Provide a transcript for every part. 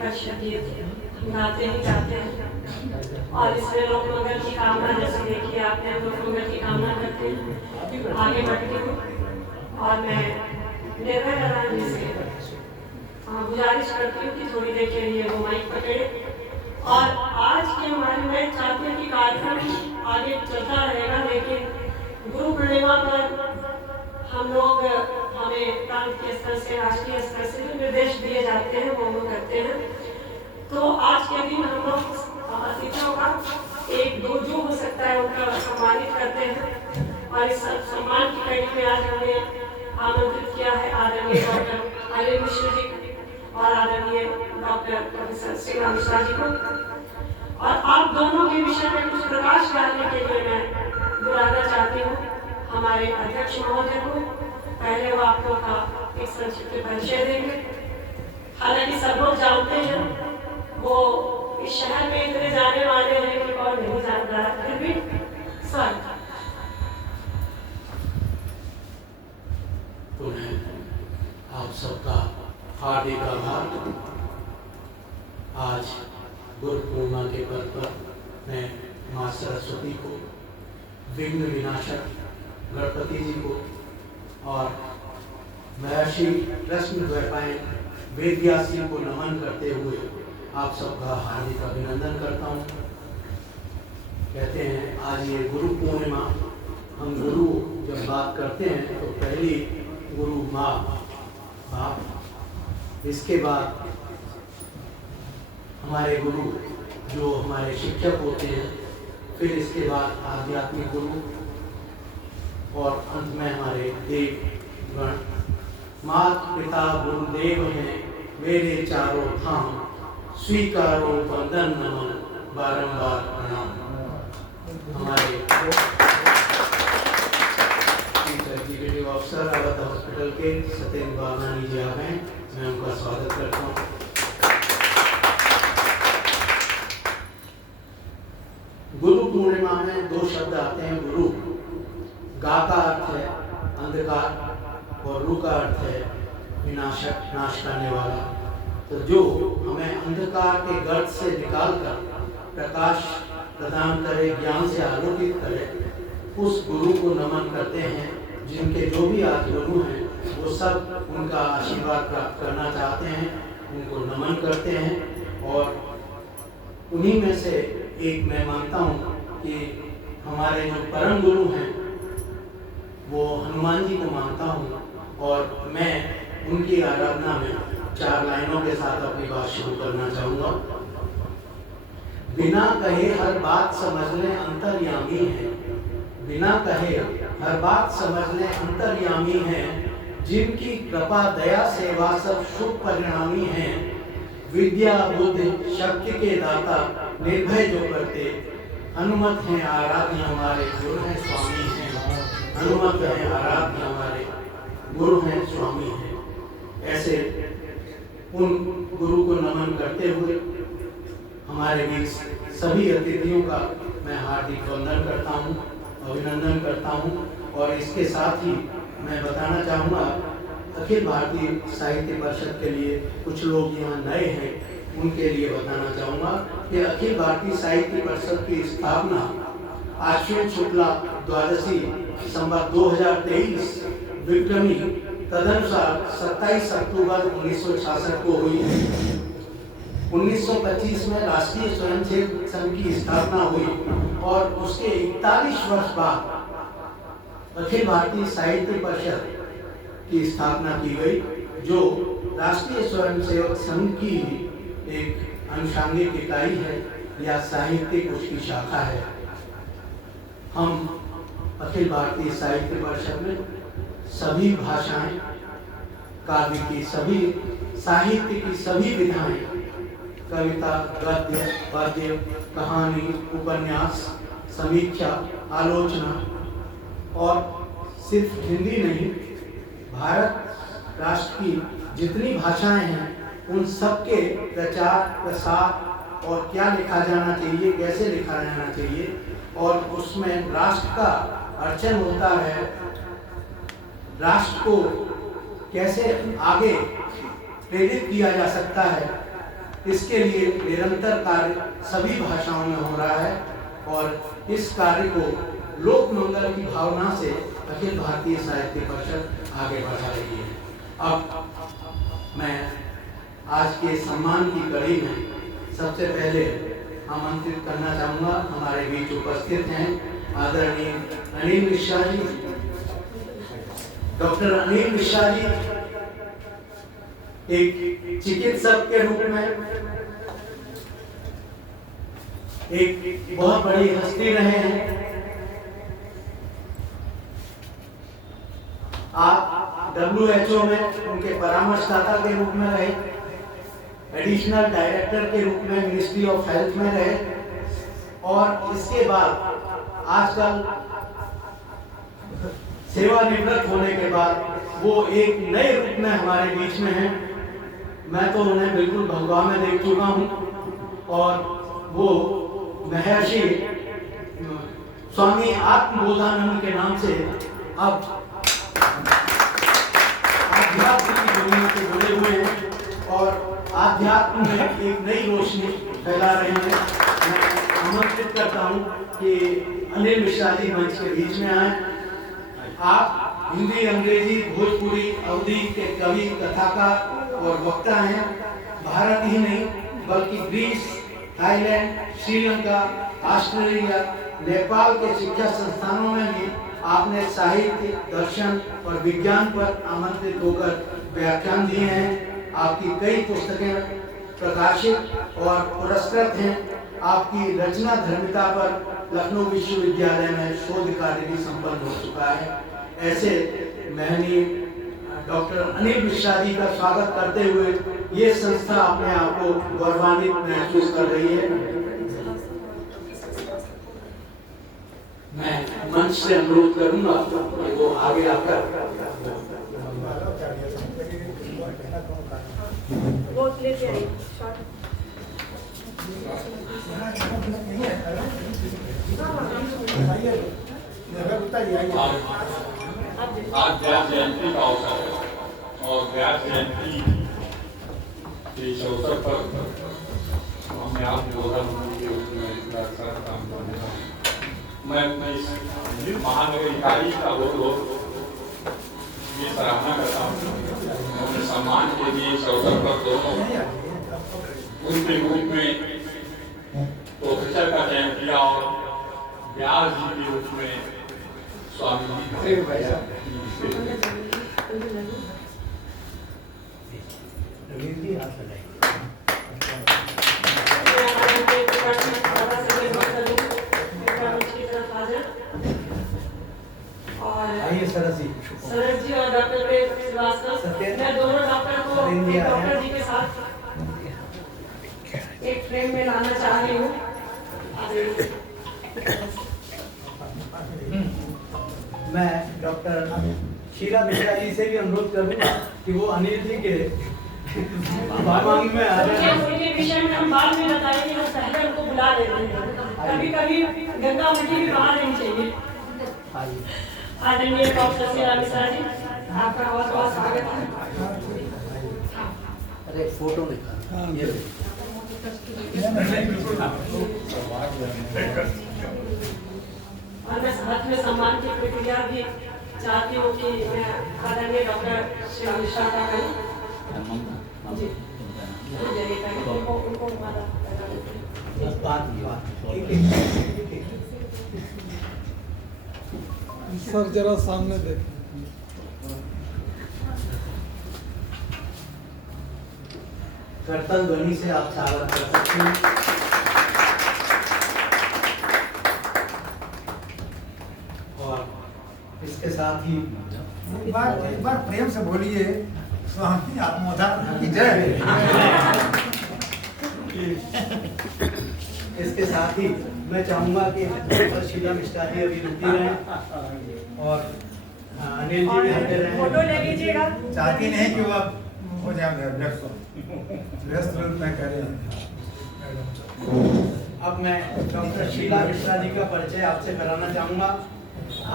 परिषद गाते ही गाते हैं और इसमें लोक मंगल की कामना, जैसे देखिए आपने लोक मंगल की कामना करते हैं, आगे बढ़ते हो। और मैं निर्भय नारायण जी से गुजारिश करती हूँ कि थोड़ी देर के लिए वो माइक पकड़े। और आज के हमारे मैं चाहती हूँ कि कार्यक्रम आगे चलता रहेगा, लेकिन गुरु पूर्णिमा पर हम लोग हमें प्रांत के स्तर से, राष्ट्रीय स्तर से जो निर्देश दिए जाते हैं वो हम करते हैं। तो आज के दिन हम लोग अतिथियों का एक दो जो हो सकता है उनका सम्मानित करते हैं। और इस सम्मान की कड़ी में आज हमने आमंत्रित किया है आदरणीय डॉक्टर अनिल मिश्र जी और आदरणीय डॉक्टर प्रोफेसर श्रीराम मिश्रा जी को। और आप दोनों के विषय में कुछ प्रकाश डालने के लिए मैं बुलाना चाहती हूँ हमारे अध्यक्ष महोदय को। पहले वो आप लोगों का एक संक्षिप्त परिचय देंगे। हालांकि सब लोग जानते हैं, वो इस शहर में इतने जाने वाले हैं कि कौन नहीं जानता है, फिर भी स्वागत। आप सबका हार्दिक आभार। आज गुरु पूर्णिमा के पर्व पर मैं माँ सरस्वती को, विघ्न विनाशक गणपति जी को और महर्षि कृष्णद्वैपायन वेदव्यास जी को नमन करते हुए आप सबका हार्दिक अभिनंदन करता हूँ। कहते हैं आज ये गुरु पूर्णिमा, हम गुरु जब बात करते हैं तो पहली गुरु माँ बाप, इसके बाद हमारे गुरु जो हमारे शिक्षक होते हैं, फिर इसके बाद आध्यात्मिक गुरु और अंत में हमारे देव गण। माता पिता गुरुदेव हैं मेरे चारों धाम, स्वीकारो वंदन नमन बारंबार प्रणाम। हमारे एग्जीक्यूटिव ऑफिसर अवध हॉस्पिटल के सत्येंद्र बागवानी जी आ गए, मैं उनका स्वागत करता हूँ। गुरु पूर्णिमा में दो शब्द आते हैं। गुरु गा का अर्थ है अंधकार और रू का अर्थ है विनाशक, नाश करने वाला। तो जो हमें अंधकार के गर्त से निकालकर प्रकाश प्रदान करे, ज्ञान से आलोकित करे, उस गुरु को नमन करते हैं। जिनके जो भी आज गुरु हैं वो सब उनका आशीर्वाद प्राप्त करना चाहते हैं, उनको नमन करते हैं। और उन्हीं में से एक मैं मानता हूँ कि हमारे जो परम गुरु हैं वो हनुमान जी को मानता हूँ, और मैं उनकी आराधना में 4 लाइनों के साथ अपनी बात शुरू करना चाहूँगा। बिना कहे हर बात समझ ले अंतर्यामी है, बिना कहे हर बात समझ ले अंतर्यामी है, जिनकी कृपा दया सेवा सब शुभ परिणामी है। विद्या बुद्धि शक्ति के दाता निर्भय जो करते, हनुमत हैं आराध्य हमारे गुरु हैं स्वामी हैं। हनुमत हैं आराध्य हमारे गुरु हैं स्वामी हैं। ऐसे उन गुरु को नमन करते हुए हमारे बीच सभी अतिथियों का मैं हार्दिक वंदन करता हूँ, अभिनंदन करता हूँ। और इसके साथ ही मैं बताना चाहूँगा अखिल भारतीय साहित्य परिषद के लिए कुछ लोग यहाँ नए हैं, उनके लिए बताना चाहूँगा कि अखिल भारतीय साहित्य परिषद की स्थापना आश्विन शुक्ला द्वादशी संवत 2023 विक्रमी तदनुसार 27 अक्टूबर 1966 को हुई है। 1925 में राष्ट्रीय स्वयंसेवक संघ की स्थापना हुई और उसके 41 वर्ष बाद अखिल भारतीय साहित्य परिषद की स्थापना की गई, जो राष्ट्रीय स्वयंसेवक संघ की एक अनुषांगिक इकाई है या साहित्यिक उसकी शाखा है। हम अखिल भारतीय साहित्य परिषद में सभी भाषाएं, काव्य की सभी, साहित्य की सभी विधाएं, कविता, गद्य, पद्य, कहानी, उपन्यास, समीक्षा, आलोचना, और सिर्फ हिंदी नहीं, भारत राष्ट्र की जितनी भाषाएं हैं उन सब के प्रचार प्रसार और क्या लिखा जाना चाहिए, कैसे लिखा जाना चाहिए, और उसमें राष्ट्र का अर्चन होता है, राष्ट्र को कैसे आगे प्रेरित किया जा सकता है, इसके लिए निरंतर कार्य सभी भाषाओं में हो रहा है और इस कार्य को लोक मंगल की भावना से अखिल भारतीय साहित्य परिषद आगे बढ़ा रही है। अब मैं आज के सम्मान की कड़ी में सबसे पहले आमंत्रित करना चाहूँगा, हमारे बीच उपस्थित हैं आदरणीय अनिल मिश्रा जी। डॉक्टर अनिल मिश्रा जी एक चिकित्सक के रूप में एक बहुत बड़ी हस्ती रहे हैं। आप WHO में उनके परामर्शदाता के रूप में रहे, एडिशनल डायरेक्टर के रूप में मिनिस्ट्री ऑफ हेल्थ में रहे और इसके बाद आजकल सेवानिवृत्त होने के बाद वो एक नए रूप में हमारे बीच में हैं। मैं तो उन्हें बिल्कुल भगवा में देख चुका हूँ और वो महर्षि स्वामी आत्मबोधानंद के नाम से अब आध्यात्म की दुनिया से जुड़े हुए हैं और आध्यात्म में एक नई रोशनी फैला रहे हैं। मैं आमंत्रित करता हूँ कि अनिल मिश्रा जी मंच के बीच में आए। आप हिंदी, अंग्रेजी, भोजपुरी, अवधी के कवि, कथाकार और वक्ता हैं। भारत ही नहीं बल्कि Greece, Thailand, Sri Lanka, Australia, Nepal के शिक्षा संस्थानों में भी आपने साहित्य, दर्शन और विज्ञान पर आमंत्रित होकर व्याख्यान दिए हैं। आपकी कई पुस्तकें प्रकाशित और पुरस्कृत हैं। आपकी रचना धर्मिता पर लखनऊ विश्वविद्यालय में शोध कार्य भी संपन्न हो चुका है। ऐसे महनीय डॉक्टर अनिल मिश्रा जी का स्वागत करते हुए ये संस्था अपने आप को गौरवान्वित महसूस कर रही है। मैं मंच से अनुरोध करूंगा कि वो आगे आकर आज व्यास जयंती का अवसर है और व्यास जयंती के इस अवसर पर हमने आत्मबोधन के रूप में काम करना। मैं अपने इस महानगर इकाई का बहुत ये सराहना करता हूँ। अपने सम्मान के लिए इस अवसर पर दोनों उनके रूप में प्रोफेसर का चयन किया और व्यास जी के रूप में स्वामी सरस जी और डॉक्टर श्रीवास्तव, मैं दोनों डॉक्टर को डॉक्टर जी के साथ एक फ्रेम में लाना चाह रही हूँ। मैं डॉक्टर शीला मिश्रा जी से भी अनुरोध करूंगा कि वो अनिल जी के बागवानी में आ जाए। उनके विषय में हम बाद में बताएंगे, हम पहले उनको बुला लेते हैं। कभी कभी गंगा मिट्टी भी बाहर नहीं चाहिए। आदरणीय डॉक्टर शीला मिश्रा जी, आपका बहुत बहुत स्वागत है। अरे फोटो निकाल ये और मैं साथ में सम्मान की प्रक्रिया भी चाहती हूँ कि मैं आदरणीय डॉक्टर शीला मिश्रा का करूँ जी उनको सर जरा सामने देख। कर्तन ध्वनि से आप स्वागत कर सकते हैं। और इसके साथ ही एक बार प्रेम से बोलिए, स्वामी आत्मोधान की जय। इसके साथ ही मैं चाहूंगा कि डॉक्टर शीला मिश्रा जी अभी रुकी रहें और अनिल जी भी हटे रहें। फोटो ले लीजिएगा। चाहती नहीं कि वो हो जाए व्यस्त रूप में करें। अब मैं डॉक्टर शीला मिश्रा जी का परिचय आपसे कराना चाहूंगा।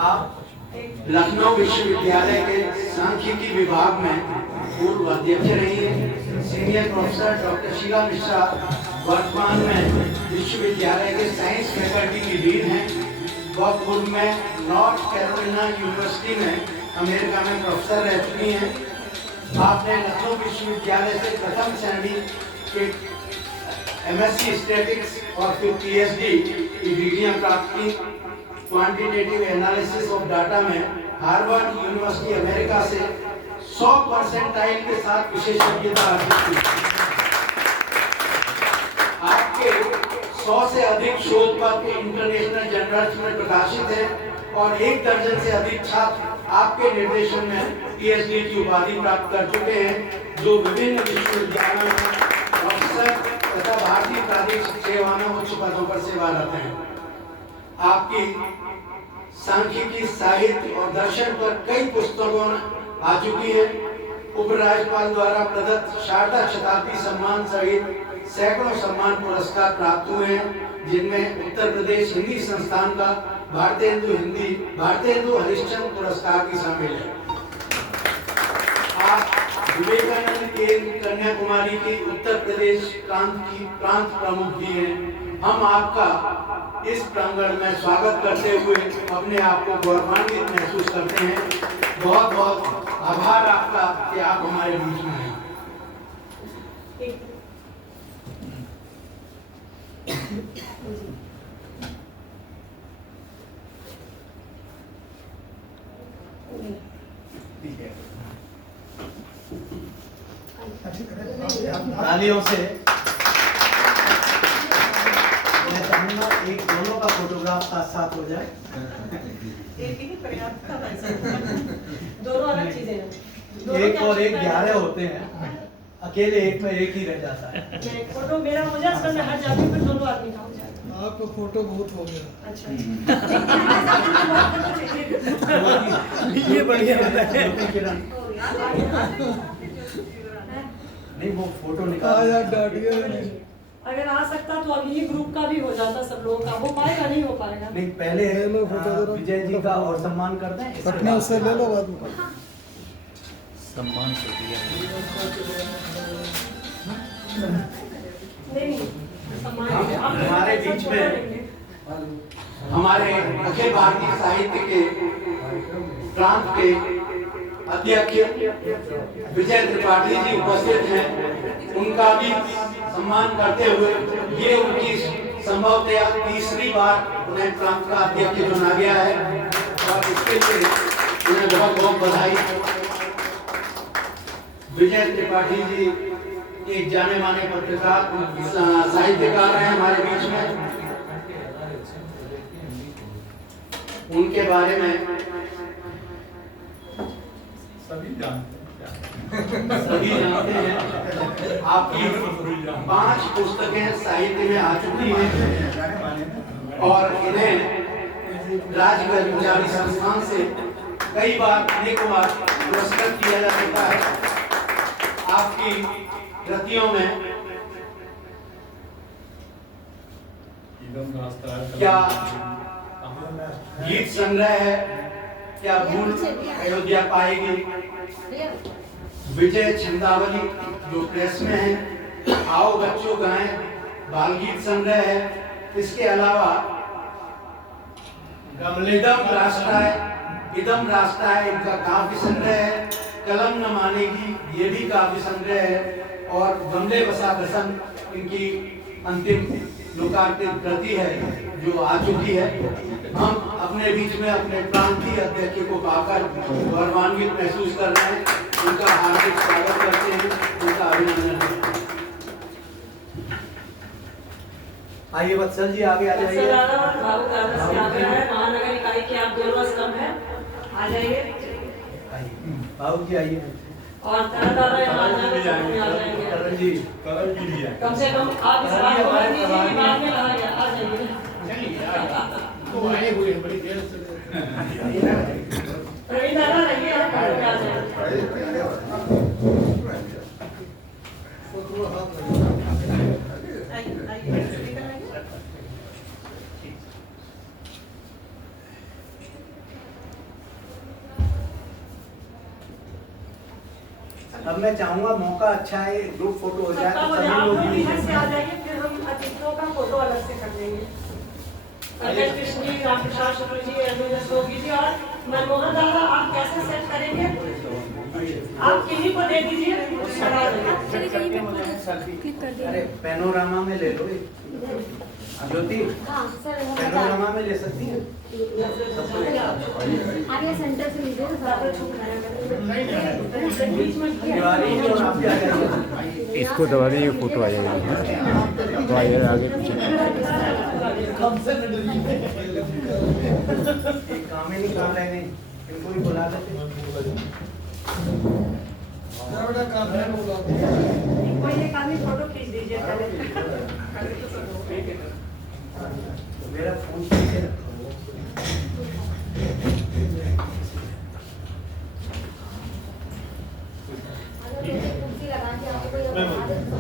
आप लखनऊ विश्वविद्यालय के सांख्यिकी विभाग में पूर्व अध्यक्ष रही हैं, senior professor doctor Sheela Mishra वर्तमान में विश्वविद्यालय के साइंस फैकल्टी की डीन हैं। वह पूर्व में नॉर्थ कैरोलिना यूनिवर्सिटी में अमेरिका में प्रोफेसर रह चुकी हैं। आपने लखनऊ विश्वविद्यालय से प्रथम श्रेणी के MSc स्टैटिक्स और फिर PhD की डिग्रियां प्राप्त की। क्वांटिटेटिव एनालिसिस ऑफ डाटा में हार्वर्ड यूनिवर्सिटी अमेरिका से 100% के साथ विशेषज्ञता हासिल की। आपके 100 से अधिक शोध पत्र इंटरनेशनल जर्नल्स में प्रकाशित हैं और 1 दर्जन से अधिक छात्र आपके निर्देशन में PhD की उपाधि प्राप्त कर चुके हैं, जो विभिन्न विश्वविद्यालयों में प्रोफेसर तथा भारतीय प्रादेशिक सेवा में उच्च पदों पर सेवारत हैं। आपकी सांख्यिकी, साहित्य और दर्शन पर कई पुस्तकों आ चुकी है। उपराज्यपाल द्वारा प्रदत्त शारदा शताब्दी सम्मान सहित सैकड़ों सम्मान पुरस्कार प्राप्त हुए हैं, जिनमें उत्तर प्रदेश हिंदी संस्थान का भारतेंदु हरिश्चंद्र पुरस्कार भी शामिल है। आप विवेकानंद केंद्र कन्याकुमारी के उत्तर प्रदेश प्रांत प्रमुख भी हैं। हम आपका इस प्रांगण में स्वागत करते हुए अपने आप को गौरवान्वित महसूस करते हैं। बहुत बहुत आभार आपका कि आप हमारे बीच में हैं। तालियों से मैं चाहूंगा एक दोनों का फोटोग्राफ साथ साथ हो जाए। एक ही पर्याप्त था वैसे। दोनों अलग चीजें हैं। एक और एक 11 होते हैं, अकेले एक में एक ही रह जाता है। फोटो मेरा हो जाए, अगर मैं हट जाती हूँ फिर दोनों आदमी का हो जाएगा। आपका फोटो बहुत हो गया। अच्छा ये बढ़िया है। नहीं वो फोटो निकाल यार डांट गया नहीं। अगर आ सकता तो अभी ये ग्रुप का भी हो जाता, सब लोगों का हो पाएगा, नहीं हो पाएगा। नहीं पहले लो फोटो जरा। विजय जी का और सम्मान कर दें। पटना उससे ले लो बाद में। सम्मान से दिया नहीं सम्मान हमारे बीच में हमारे अखिल भारतीय साहित्य के प्रांत के अध्यक्ष विजय त्रिपाठी जी उपस्थित हैं। उनका भी सम्मान करते हुए ये उनकी संभवतः तीसरी बार उन्हें प्रांत का अध्यक्ष चुना गया है और इसके लिए उन्हें बहुत बहुत बधाई। विजय त्रिपाठी जी एक जाने माने पत्रकार साहित्यकार हैं हमारे बीच में। उनके बारे में सभी जानते हैं। आपकी 5 पुस्तकें साहित्य में आ चुकी हैं और इन्हें राज्य कर्मचारी संस्थान से कई बार अनेकों बार पुरस्कृत किया जा चुका है। आपकी कृतियों में क्या गीत संग्रह है, क्या भूल अयोध्या पाएगी, विजय छंदावली जो प्रेस में है, आओ बच्चों गाएं बाल गीत संग्रह है। इसके अलावा गमलेदम राष्ट्राय इदम राष्ट्राय इनका काव्य संग्रह है, कलम न मानेगी ये भी काव्य संग्रह है और गमले बसा दसन इनकी अंतिम लोकार्पित कृति है जो आ चुकी है। हम अपने बीच में अपने प्रांतीय अध्यक्ष को पाकर गौरवान्वित महसूस कर रहे हैं। उनका हार्दिक स्वागत करते हैं, उनका अभिनंदन करते हैं। आइए वत्सल जी आगे आ जाइए। महानगर इकाई के आप दोनों स्तंभ हैं, आ जाइए। बाबू जी आइए। और करण जी कम से कम आप इस बात को मान लीजिए कि बाद में कहा गया, आ जाइए। तो आए हुए बड़ी देर से प्रवीण दादा रहिए, आप आ जाइए। फोटो हाथ लगा। अब मैं चाहूंगा मौका अच्छा है, ग्रुप फोटो हो जाए सबका तो हो सभी जाए, आप लोग लोग मिल इधर से आ सकते हैं। जाइए, फिर हम अतिथियों का फोटो अलग से कर देंगे। पंकज कृष्ण जी, रामप्रसाद शुक्ल जी, अरविंद रस्तोगी जी और मनमोहन दादा, आप कैसे सेट करेंगे? आप किन्हीं को दे दीजिए, खड़ा हो जाइए। चलिए कहीं पे क्लिक कर अरे दीजिए। पैनोरामा में ले लो एक। ज्योति हाँ सर पैनोरामा में ले सकती है सबको एक साथ। आगे सेंटर से लीजिए तो ज़्यादा ज़्यादा छुप रहेगा। बीच में तिवारी जी और आप क्या करेंगे? इसको दबा दीजिए, फोटो आ जाएगी तो आइए आगे पीछे। एक काम ही नहीं कर रहे हैं, इनको भी बुला देते। बड़ा काम है वो लोग। कोई एक आदमी फोटो खींच दीजिए पहले। मेरा फोन पीछे रखो। कुर्सी लगा के आपको कोई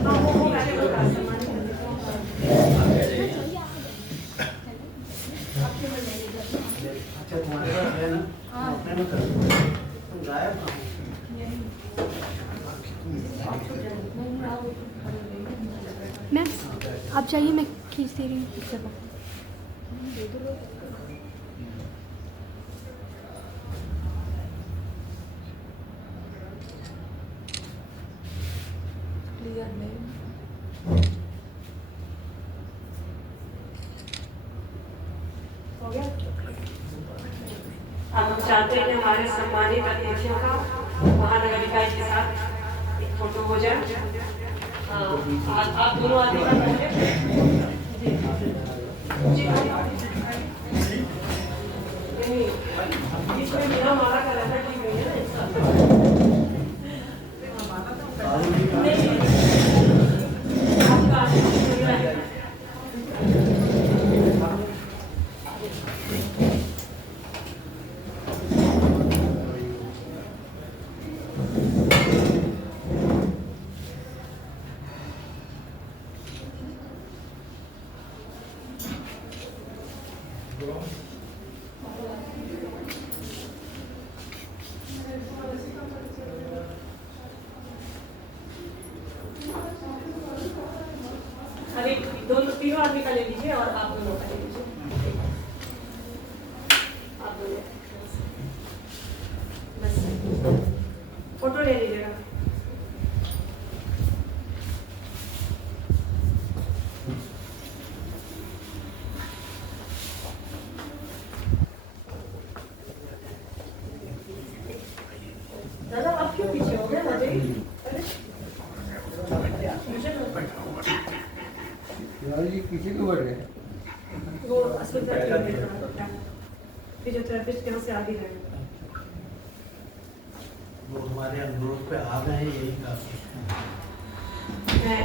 हाँ, वो पहले बता सम्मान अच्छा तुम्हारे पास है ना? अपने में कर दो। तुम गायब कहाँ हो? मैम आप चाहिए, मैं खींच दे रही हूँ पिक्चर को। हो गया? अब हम चाहते हैं कि हमारे सम्मानित अतिथियों का महानगर निकाय के साथ एक फोटो हो जाए। आप दोनों आदमी का पहले जी नहीं, इसमें बिना माला का रहता ठीक नहीं है ना। नहीं, आपका आशीर्वाद है। अभी दोनों तीनों आदमी का ले लीजिए और आप दोनों का ले लीजिए। आप दोनों बस फोटो ले लीजिएगा। दादा आप क्यों पीछे हो गए? आ जाइए। वो फिजियोथेरेपिस्ट यहाँ से आगे रहेगा। वो हमारे अनुरोध पे आ गए हैं, यही काफी है। मैं